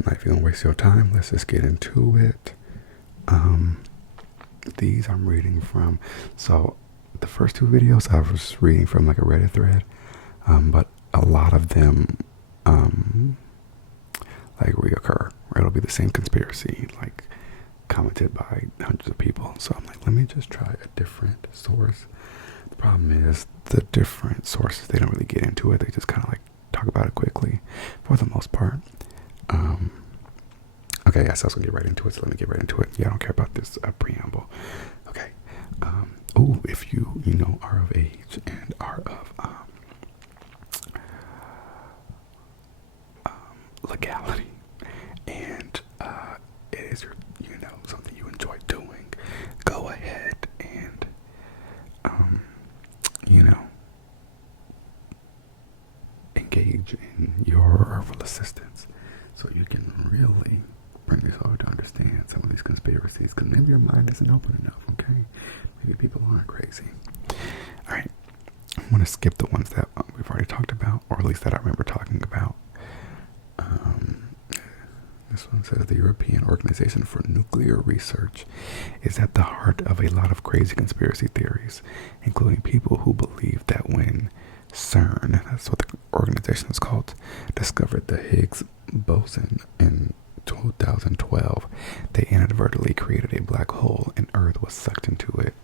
I'm not even gonna waste your time. Let's just get into it. Um, these I'm reading from. So the first two videos I was reading from like a Reddit thread, but a lot of them um, like reoccur. Or it'll be the same conspiracy, like commented by hundreds of people. So I'm like, let me just try a different source. The problem is the different sources, they don't really get into it. They just kind of like talk about it quickly for the most part. Um, okay, yes, I was gonna get right into it. So let me get right into it. Yeah, I don't care about this preamble. Okay. Oh, if you know are of age and are of legality, and it is your, something you enjoy doing, go ahead and you know engage in your herbal assistance so you can really bring this over to understand some of these conspiracies, because maybe your mind isn't open enough. Okay, maybe people aren't crazy. All right, I'm gonna skip the ones that we've already talked about, or at least that I remember talking about. um, this one says the European Organization for Nuclear Research is at the heart of a lot of crazy conspiracy theories, including people who believe that when CERN, that's what the organization is called, discovered the Higgs boson in 2012, they inadvertently created a black hole and Earth was sucked into it.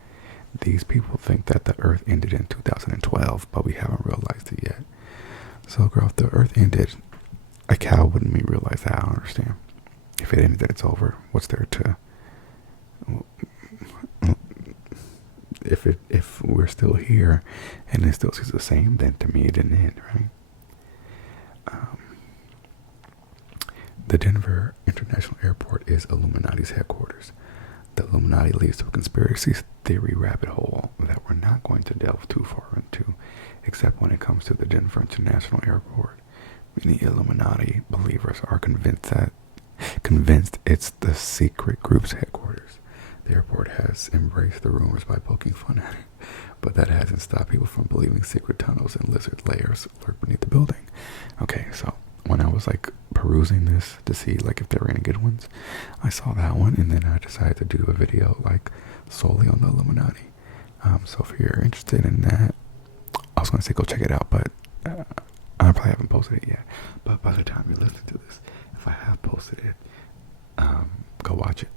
These people think that the Earth ended in 2012, but we haven't realized it yet. So, girl, if the Earth ended, like, how wouldn't we realize that? I don't understand. If it ended, then it's over. What's there to? If we're still here and it still seems the same, then to me it didn't end, right? Um, the Denver International Airport is Illuminati's headquarters. The Illuminati leads to a conspiracy theory rabbit hole that we're not going to delve too far into, except when it comes to the Denver International Airport. Many Illuminati believers are convinced it's the secret group's headquarters. The airport has embraced the rumors by poking fun at it, but that hasn't stopped people from believing secret tunnels and lizard layers lurk beneath the building. Okay, so when I was like perusing this to see like if there were any good ones, I saw that one, and then I decided to do a video like solely on the Illuminati. So if you're interested in that, I was gonna say go check it out, but I probably haven't posted it yet. But by the time you listen to this, if I have posted it, go watch it.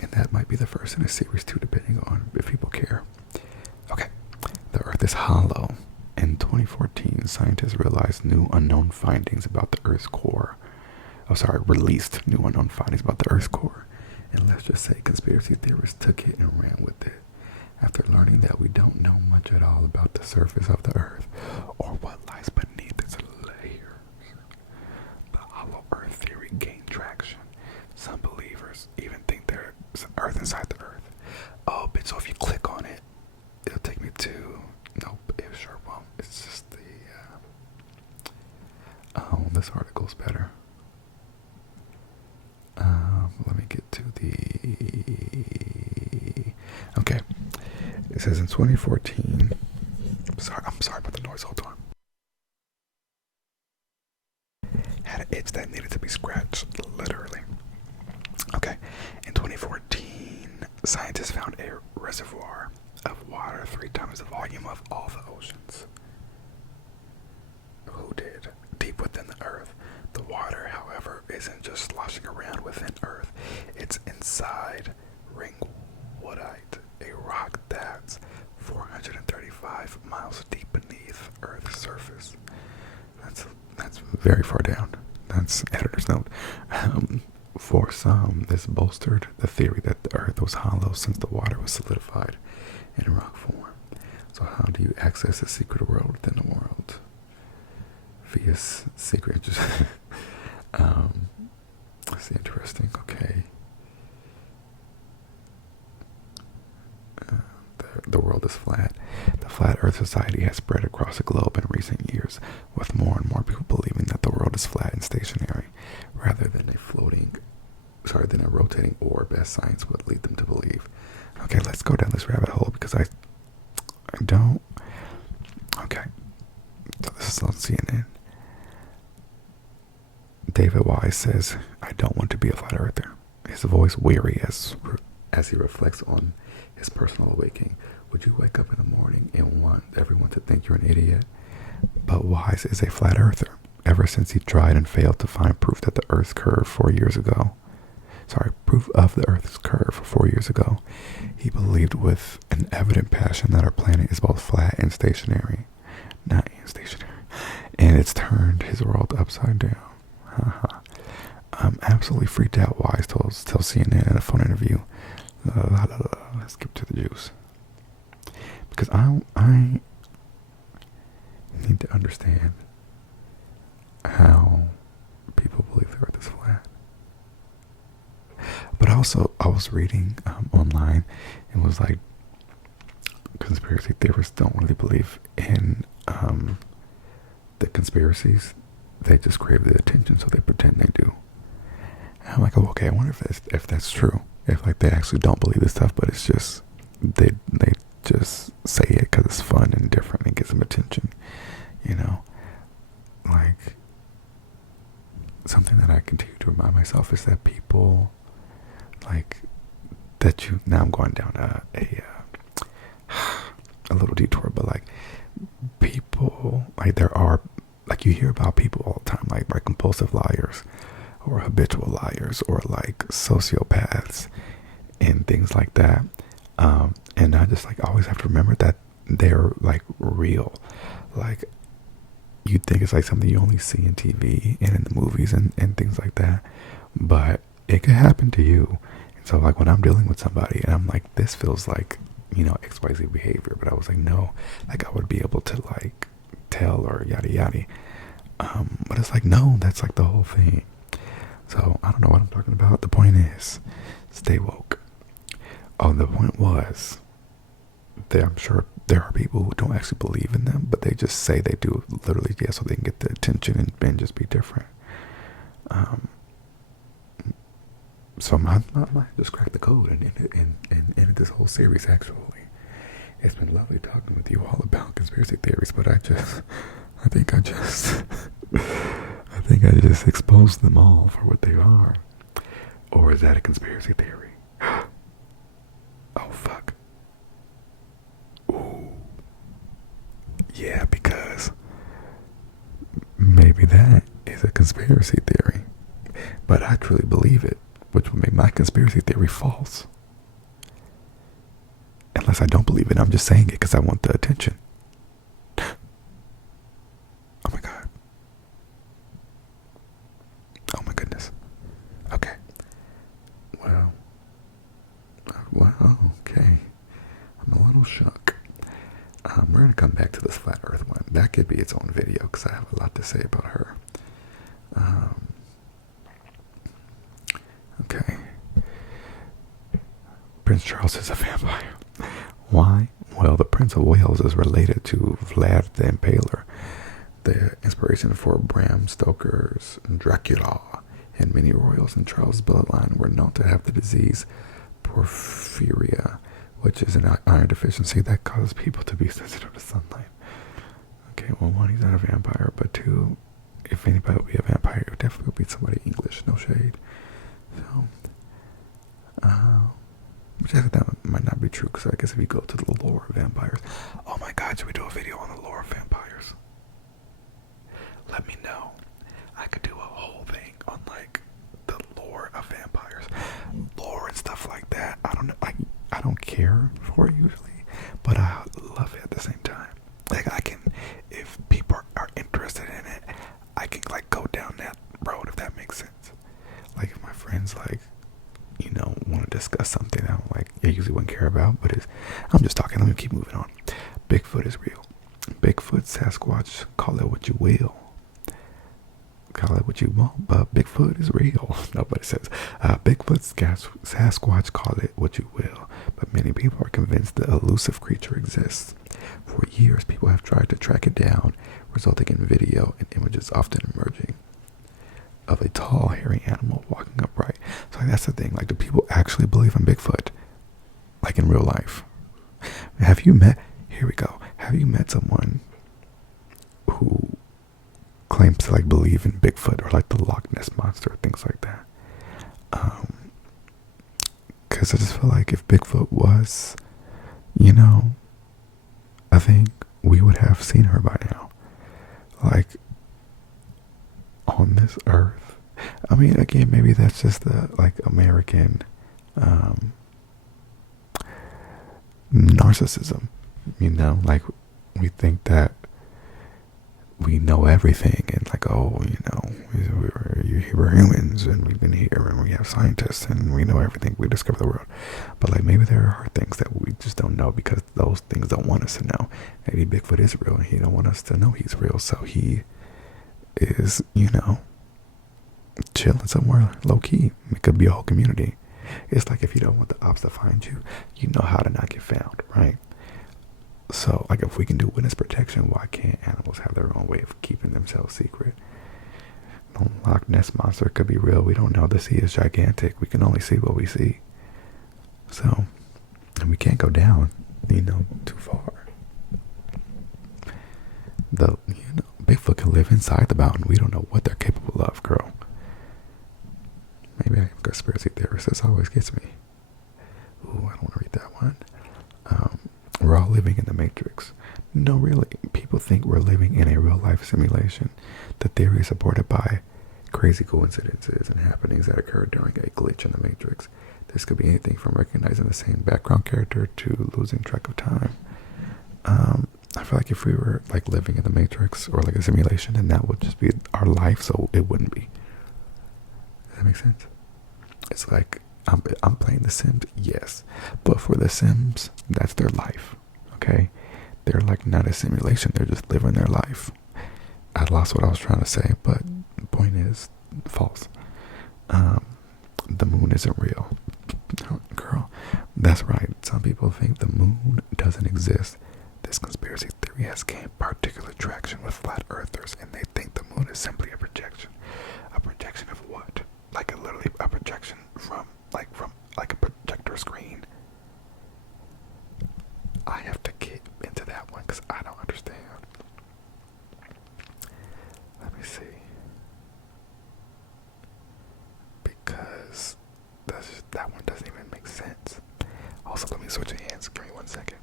And that might be the first in a series too, depending on if people care. Okay, the Earth is hollow. In 2014, scientists realized new unknown findings about the Earth's core. Released new unknown findings about the Earth's core. And let's just say conspiracy theorists took it and ran with it. After learning that we don't know much at all about the surface of the Earth or what lies beneath its layers, the hollow Earth theory gained traction. Some believers even think there's Earth inside the Earth. Oh, bitch, so if you click on it, it'll take me to... Nope, it sure won't. It's just the... this article's better. Let me get to the... Okay. It says in 2014... I'm sorry about the noise. Hold on. Had an itch that needed to be scratched, literally. Okay. In 2014, scientists found a reservoir of water 3 times the volume of all the oceans. Who did? Deep within the Earth. The water, however, isn't just sloshing around within Earth. It's inside ringwoodite, a rock that's 435 miles deep beneath Earth's surface. That's very far down. That's editor's note. For some, this bolstered the theory that the Earth was hollow since the water was solidified in rock form. So how do you access the secret world within the world? Via secret. That's interesting. Okay. The world is flat. The Flat Earth Society has spread across the globe in recent years, with more and more people believing that the world is flat and stationary, rather than a rotating orb, as science would lead them to believe. Okay, let's go down this rabbit hole, because I don't... Okay, so this is on CNN. David Wise says, "I don't want to be a flat earther." His voice weary as he reflects on his personal awakening. Would you wake up in the morning and want everyone to think you're an idiot? But Wise is a flat earther. Ever since he tried and failed to find proof that the Earth's curve 4 years ago, proof of the Earth's curve 4 years ago, he believed with an evident passion that our planet is both flat and stationary. Not stationary. And it's turned his world upside down. I'm absolutely freaked out, Wise tells CNN in a phone interview. Let's skip to the juice. Because I need to understand how people believe the Earth is flat. But also, I was reading online, and it was like, conspiracy theorists don't really believe in the conspiracies. They just crave the attention, so they pretend they do. And I'm like, oh, okay, I wonder if that's true. If like they actually don't believe this stuff, but it's just they just say it because it's fun and different and gets them attention. You know, like something that I continue to remind myself is that people like that you. Now I'm going down a little detour, but like people, like there are, like you hear about people all the time, like compulsive liars or habitual liars or like sociopaths and things like that. And I just like always have to remember that they're like real. Like you think it's like something you only see in TV and in the movies and things like that, but it could happen to you. And so like when I'm dealing with somebody and I'm like, this feels like, you know, XYZ behavior, but I was like, no, like I would be able to like tell or yada yada. But it's like, no, that's like the whole thing. So I don't know what I'm talking about. The point is, stay woke. Oh, the point was that I'm sure there are people who don't actually believe in them, but they just say they do literally, yeah, so they can get the attention and just be different. So I might just crack the code and end this whole series. Actually, it's been lovely talking with you all about conspiracy theories, but I think I just exposed them all for what they are. Or is that a conspiracy theory? Oh fuck. Ooh. Yeah, because maybe that is a conspiracy theory, but I truly believe it, which would make my conspiracy theory false. Unless I don't believe it, I'm just saying it because I want the attention. Oh my god. Oh my goodness. Okay. Well, okay. I'm a little shook. We're going to come back to this flat earth one. That could be its own video because I have a lot to say about her. Okay. Prince Charles is a vampire. Why? Well, the Prince of Wales is related to Vlad the Impaler, the inspiration for Bram Stoker's Dracula, and many royals in Charles' bloodline were known to have the disease porphyria, which is an iron deficiency that causes people to be sensitive to sunlight. Okay, well, one, he's not a vampire, but two, if anybody would be a vampire, it definitely would be somebody English, no shade. So, which I think that might not be true, because I guess if you go to the lore of vampires, oh my god, should we do a video on the lore of vampires? Let me know. I could do a whole thing on like the lore of vampires, lore and stuff like that. I don't know, like I don't care for it usually, but I love it at the same time. Like I can, if people are interested in it, I can like go down that road, if that makes sense. Like if my friends like, you know, want to discuss something I don't like, I usually wouldn't care about, but I'm just talking. Let me keep moving on. Bigfoot is real. Bigfoot, Sasquatch, call it what you will. Call it what you want, but Bigfoot is real. Nobody says Bigfoot, Sasquatch, call it what you will, but many people are convinced the elusive creature exists. For years, people have tried to track it down, resulting in video and images often emerging of a tall, hairy animal walking upright. So like, that's the thing. Like, do people actually believe in Bigfoot? Like in real life? Here we go. Have you met someone who claims to like believe in Bigfoot or like the Loch Ness monster, things like that. Because I just feel like if Bigfoot was, you know, I think we would have seen her by now, like on this earth. I mean, again, maybe that's just the like American narcissism, you know, like we think that we know everything and like, oh, you know, we're humans and we've been here and we have scientists and we know everything, we discover the world. But like maybe there are things that we just don't know because those things don't want us to know. Maybe Bigfoot is real and he don't want us to know he's real, so he is, you know, chilling somewhere low key. It could be a whole community. It's like if you don't want the ops to find you, you know how to not get found, right? So, like, if we can do witness protection, why can't animals have their own way of keeping themselves secret? The Loch Ness monster could be real. We don't know. The sea is gigantic. We can only see what we see. So, and we can't go down, you know, too far. Bigfoot can live inside the mountain. We don't know what they're capable of, girl. Maybe I'm a conspiracy theorist. This always gets me. Ooh, I don't want to read that one. We're all living in the Matrix. No, really. People think we're living in a real-life simulation. The theory is supported by crazy coincidences and happenings that occur during a glitch in the Matrix. This could be anything from recognizing the same background character to losing track of time. I feel like if we were like living in the Matrix or like a simulation, then that would just be our life, so it wouldn't be. Does that make sense? It's like I'm playing The Sims, yes, but for The Sims, that's their life, okay? They're like not a simulation, they're just living their life. I lost what I was trying to say, but the point is false. The moon isn't real. Girl, that's right. Some people think the moon doesn't exist. This conspiracy theory has gained particular traction with flat earthers, and they think the moon is simply a projection. A projection of what? Like literally a projection from a projector screen. I have to get into that one because I don't understand. Let me see. Because that one doesn't even make sense. Also, let me switch hands. Give me 1 second.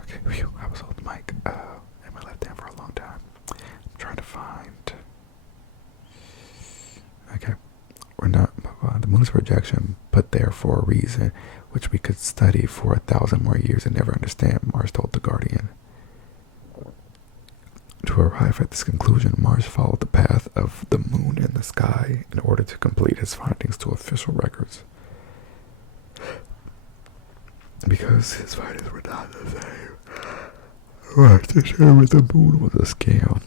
Okay, whew, I was holding the mic in my left hand for a long time. I'm trying to find. Okay, we're not. The moon is a projection, but there for a reason, which we could study for 1,000 more years and never understand, Mars told The Guardian. To arrive at this conclusion, Mars followed the path of the moon in the sky in order to complete his findings to official records. Because his findings were not the same. Right, determined the moon was a scam.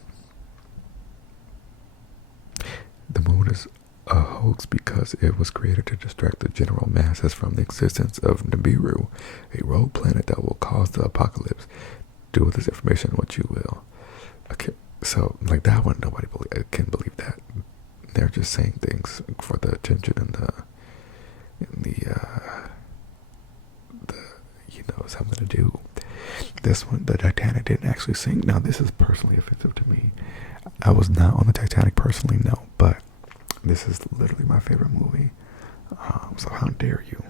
The moon is a hoax because it was created to distract the general masses from the existence of Nibiru, a rogue planet that will cause the apocalypse. Do with this information what you will. Okay, so like that one, nobody can believe that. They're just saying things for the attention and the something to do. This one, the Titanic didn't actually sink. Now this is personally offensive to me. I was not on the Titanic personally, no, but this is literally my favorite movie. So how dare you?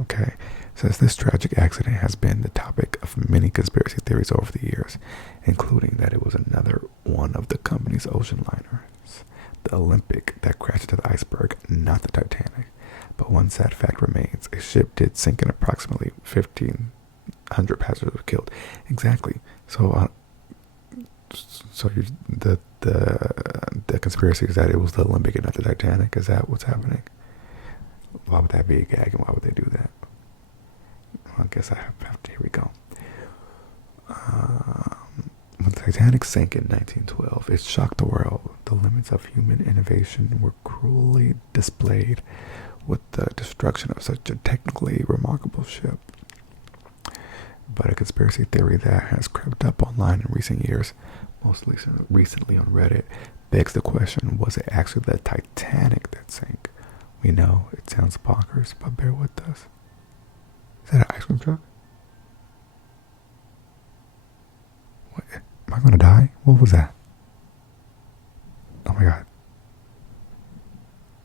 Okay, says this tragic accident has been the topic of many conspiracy theories over the years, including that it was another one of the company's ocean liners, the Olympic, that crashed into the iceberg, not the Titanic. But one sad fact remains: a ship did sink and approximately 1,500 passengers were killed. Exactly. So, the conspiracy is that it was the Olympic and not the Titanic. Is that what's happening? Why would that be a gag, and why would they do that? Well, I guess I have to. Here we go. When the Titanic sank in 1912, it shocked the world. The limits of human innovation were cruelly displayed with the destruction of such a technically remarkable ship. But a conspiracy theory that has crept up online in recent years, mostly recently on Reddit, begs the question: was it actually the Titanic that sank? We know it sounds bonkers, but bear with us. Is that an ice cream truck? What? Am I gonna die? What was that? Oh my god.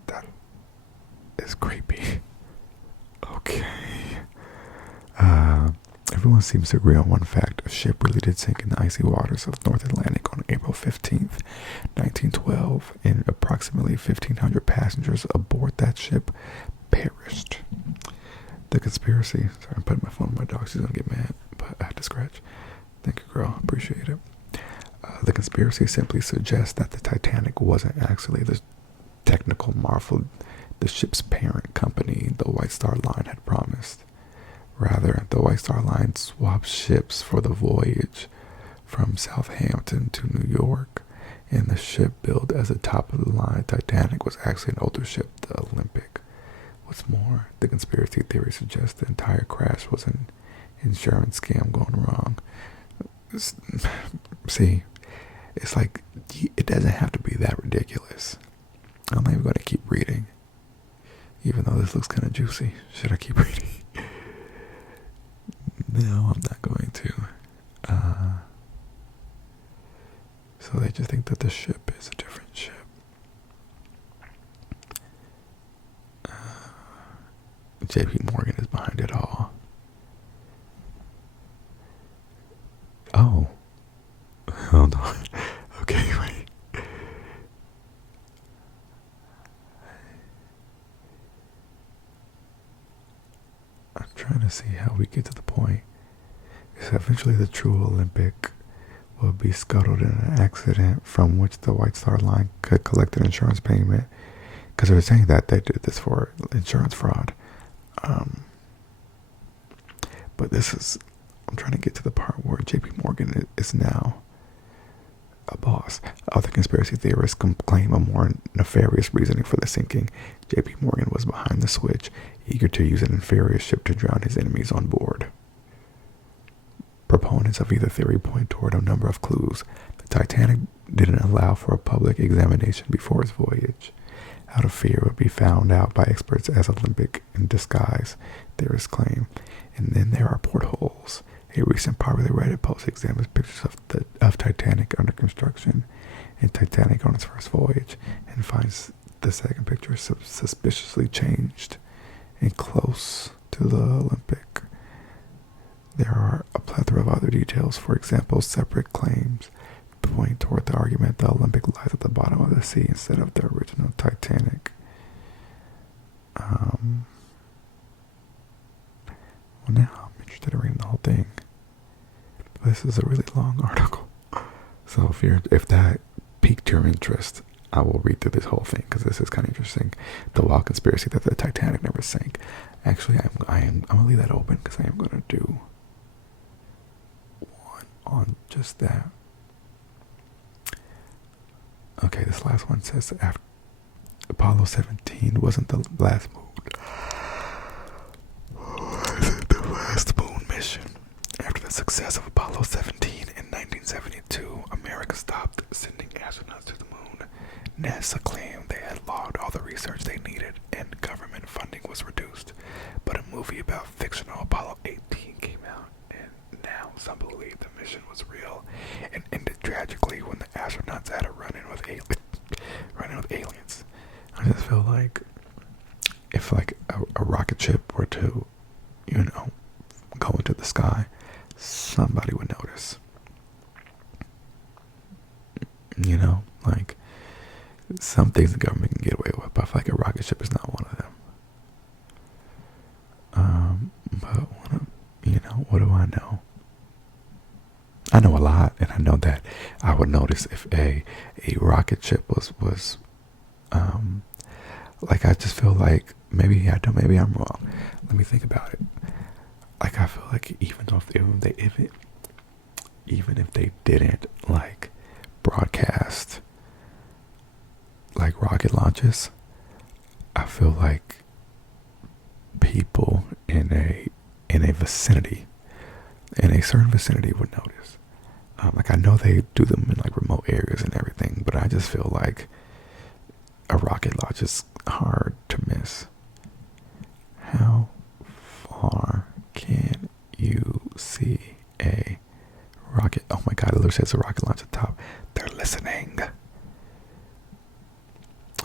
That is creepy. Okay. Everyone seems to agree on one fact. A ship really did sink in the icy waters of North Atlantic on April 15th, 1912, and approximately 1,500 passengers aboard that ship perished. The conspiracy. Sorry, I'm putting my phone on my dog. She's gonna get mad, but I had to scratch. Thank you, girl. Appreciate it. The conspiracy simply suggests that the Titanic wasn't actually the technical marvel the ship's parent company, the White Star Line, had promised. Rather, the White Star Line swapped ships for the voyage from Southampton to New York, and the ship billed as a top-of-the-line Titanic was actually an older ship, the Olympic. What's more, the conspiracy theory suggests the entire crash was an insurance scam gone wrong. See, it's like, it doesn't have to be that ridiculous. I'm not even going to keep reading, even though this looks kind of juicy. Should I keep reading? No, I'm not going to. So they just think that the ship is a different ship. JP Morgan is behind it all. Oh. Hold on. Okay, wait. I'm trying to see how we get to the point. Is eventually the true Olympic will be scuttled in an accident from which the White Star Line could collect an insurance payment. Because they were saying that they did this for insurance fraud. But this is, I'm trying to get to the part where JP Morgan is now a boss. Other conspiracy theorists claim a more nefarious reasoning for the sinking. JP Morgan was behind the switch, eager to use an inferior ship to drown his enemies on board. Proponents of either theory point toward a number of clues. The Titanic didn't allow for a public examination before its voyage, out of fear it would be found out by experts as Olympic in disguise, theorists claim. And then there are portholes. A recent popular Reddit post examines pictures of Titanic under construction and Titanic on its first voyage, and finds the second picture suspiciously changed and close to the Olympic. There are a plethora of other details. For example, separate claims point toward the argument the Olympic lies at the bottom of the sea instead of the original Titanic. Well, now I'm interested in reading the whole thing. This is a really long article. So if that piqued your interest, I will read through this whole thing because this is kind of interesting. The wild conspiracy that the Titanic never sank. Actually, I'm gonna leave that open because I am gonna do one on just that. Okay, this last one says after Apollo 17 wasn't the last moon. The last moon mission. After the success of Apollo 17 in 1972, America stopped sending astronauts to the moon. NASA claimed they had logged all the research they needed and government funding was reduced. But a movie about fictional Apollo 18 came out, and now some believe the mission was real and ended tragically when the astronauts had a run-in with aliens. I just feel like if like a rocket ship were to, go into the sky, somebody would notice. Like some things the government can get away with, but I feel like a rocket ship is not one of them. But what do I know? I know a lot, and I know that I would notice if a rocket ship was like, I just feel like maybe I'm wrong. Let me think about it. Like, I feel like even if they didn't like broadcast like rocket launches, I feel like people in a certain vicinity would notice. Like, I know they do them in like remote areas and everything, but I just feel like a rocket launch is hard to miss. How far says a rocket launch at the top. They're listening.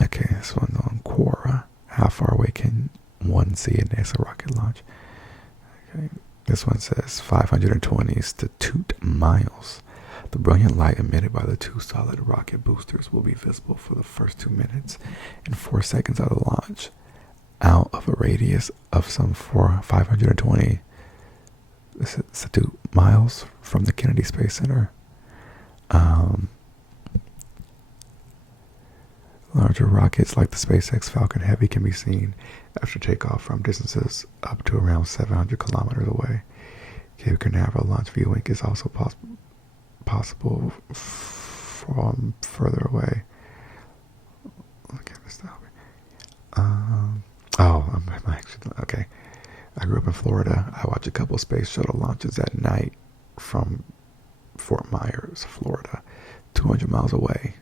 Okay, this one's on Quora. How far away can one see a NASA rocket launch? Okay, this one says 520 to 2 miles. The brilliant light emitted by the two solid rocket boosters will be visible for the first 2 minutes and 4 seconds of the launch, out of a radius of some 520 2 miles from the Kennedy Space Center. Larger rockets like the SpaceX Falcon Heavy can be seen after takeoff from distances up to around 700 kilometers away. Cape Canaveral launch viewing is also possible from further away. Okay, okay. I grew up in Florida. I watched a couple space shuttle launches at night from Fort Myers, Florida, 200 miles away.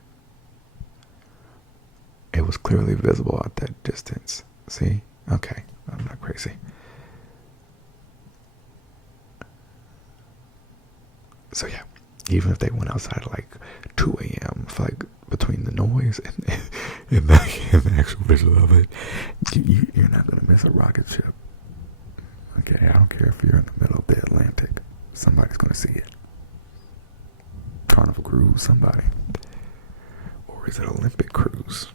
It was clearly visible at that distance. See? Okay, I'm not crazy. So yeah, even if they went outside at like 2 a.m., like between the noise and the actual visual of it, you're not going to miss a rocket ship. Okay, I don't care if you're in the middle of the Atlantic. Somebody's going to see it. Carnival Cruise, somebody. Or is it Olympic Cruise?